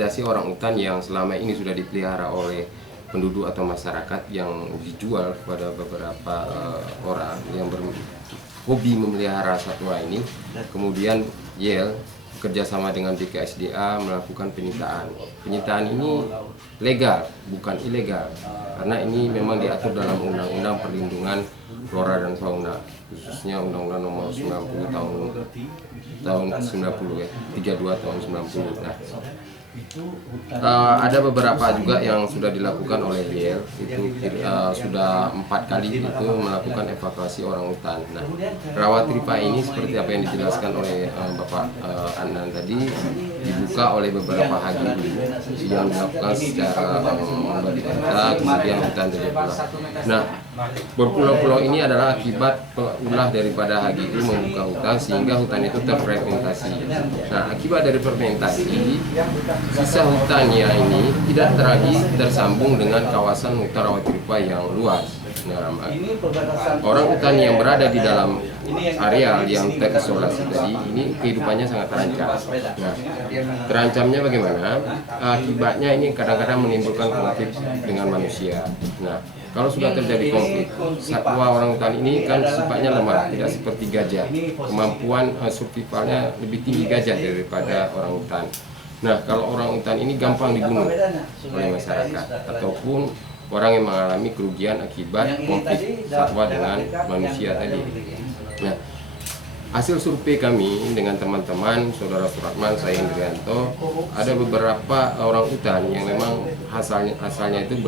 merehabilitasi orang utan yang selama ini sudah dipelihara oleh penduduk atau masyarakat yang dijual kepada beberapa orang yang hobi memelihara satwa ini. Kemudian YEL kerjasama dengan BKSDA melakukan penyitaan. Penyitaan ini legal, bukan ilegal, karena ini memang diatur dalam Undang-Undang Perlindungan Flora dan Fauna, khususnya Undang-Undang Nomor 90 tahun 90 ya, 32 tahun 90. Nah, ada beberapa juga yang sudah dilakukan oleh YEL, itu sudah 4 kali itu melakukan evakuasi orang utan. Nah, Rawatripa ini seperti apa yang dijelaskan oleh Bapak Andan tadi, dibuka oleh beberapa hakim yang dilakukan secara membagi data, kemudian hutan terbelah. Nah, berpulau-pulau ini adalah akibat ulah daripada HGU membuka hutan sehingga hutan itu terfragmentasi. Nah, akibat dari fragmentasi, sisa hutannya ini tidak lagi tersambung dengan kawasan hutan Rawatripa yang luas. Nah, orang hutan yang berada di dalam areal yang terisolasi tadi ini kehidupannya sangat terancam. Nah, terancamnya bagaimana? Akibatnya ini kadang-kadang menimbulkan konflik dengan manusia. Nah, kalau sudah terjadi konflik, satwa orang hutan ini kan sifatnya lemah, tidak seperti gajah. Kemampuan survivalnya lebih tinggi gajah daripada orang hutan. Nah, kalau orang hutan ini gampang dibunuh oleh masyarakat ataupun orang yang mengalami kerugian akibat konflik satwa dengan manusia tadi. Nah, hasil survei kami dengan teman-teman, Saudara Suratman, saya Indrianto, ada beberapa orang hutan yang memang asalnya itu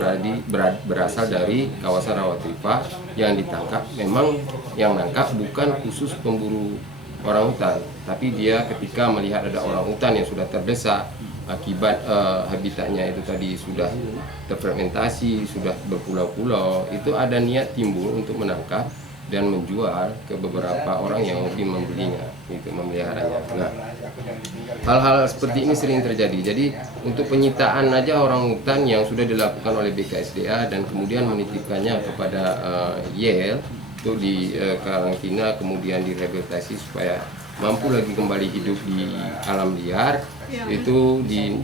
berasal dari kawasan Rawatripa yang ditangkap. Memang yang nangkap bukan khusus pemburu orang hutan, tapi dia ketika melihat ada orang hutan yang sudah terdesak akibat habitatnya itu tadi sudah terfragmentasi, sudah berpulau-pulau, itu ada niat timbul untuk menangkap dan menjual ke beberapa orang yang hobi membelinya, itu memeliharanya. Nah, hal-hal seperti ini sering terjadi. Jadi untuk penyitaan aja orang hutan yang sudah dilakukan oleh BKSDA dan kemudian menitipkannya kepada YEL untuk di karantina, kemudian direhabilitasi supaya mampu lagi kembali hidup di alam liar. Itu di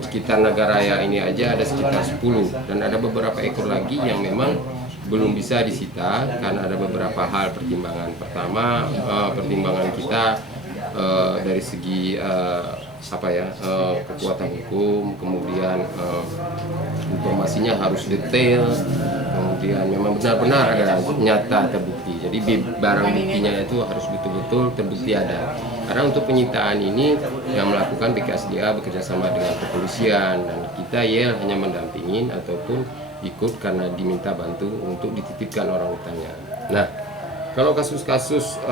sekitar Nagaraya ini aja ada sekitar 10 dan ada beberapa ekor lagi yang memang belum bisa disita karena ada beberapa hal pertimbangan. Pertama, pertimbangan kita dari segi kekuatan hukum, kemudian informasinya harus detail, kemudian memang benar-benar ada nyata terbukti. Jadi barang buktinya itu harus betul-betul terbukti ada. Karena untuk penyitaan ini yang melakukan BKSDA bekerjasama dengan kepolisian dan kita YEL hanya mendampingin ataupun ikut karena diminta bantu untuk dititipkan orang hutannya. Nah, kalau kasus-kasus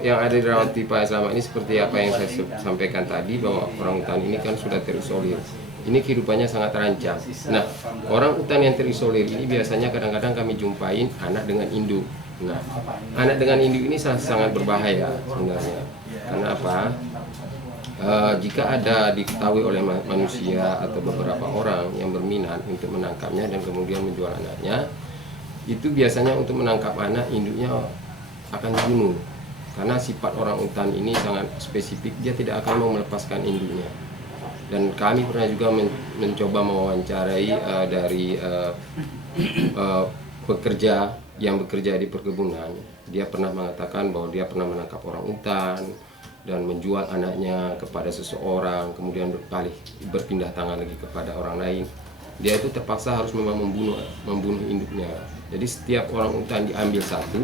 yang ada di Rawatripa selama ini seperti apa yang saya sampaikan tadi, bahwa orang hutan ini kan sudah terisolir. Ini kehidupannya sangat terancam. Nah, orang hutan yang terisolir ini biasanya kadang-kadang kami jumpain anak dengan induk. Nah, anak dengan induk ini sangat berbahaya sebenarnya. Karena apa? Jika ada diketahui oleh manusia atau beberapa orang yang berminat untuk menangkapnya dan kemudian menjual anaknya, itu biasanya untuk menangkap anak induknya akan dibunuh. Karena sifat orang hutan ini sangat spesifik, dia tidak akan mau melepaskan induknya. Dan kami pernah juga mencoba mewawancarai dari pekerja yang bekerja di perkebunan. Dia pernah mengatakan bahwa dia pernah menangkap orang hutan dan menjual anaknya kepada seseorang, kemudian berpindah tangan lagi kepada orang lain. Dia itu terpaksa harus memang membunuh induknya. Jadi setiap orang hutan diambil satu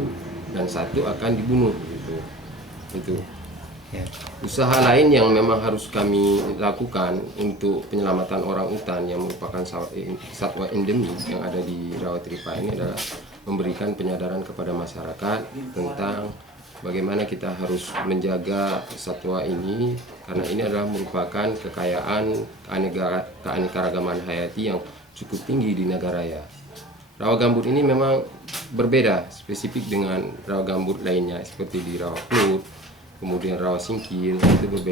dan satu akan dibunuh itu. Usaha lain yang memang harus kami lakukan untuk penyelamatan orang hutan yang merupakan satwa endemik yang ada di Rawatripa ini adalah memberikan penyadaran kepada masyarakat tentang bagaimana kita harus menjaga satwa ini, karena ini adalah merupakan kekayaan keanekaragaman hayati yang cukup tinggi di Nagaraya. Rawa gambut ini memang berbeda spesifik dengan rawa gambut lainnya seperti di rawa Klut, kemudian rawa singkil, itu berbeda.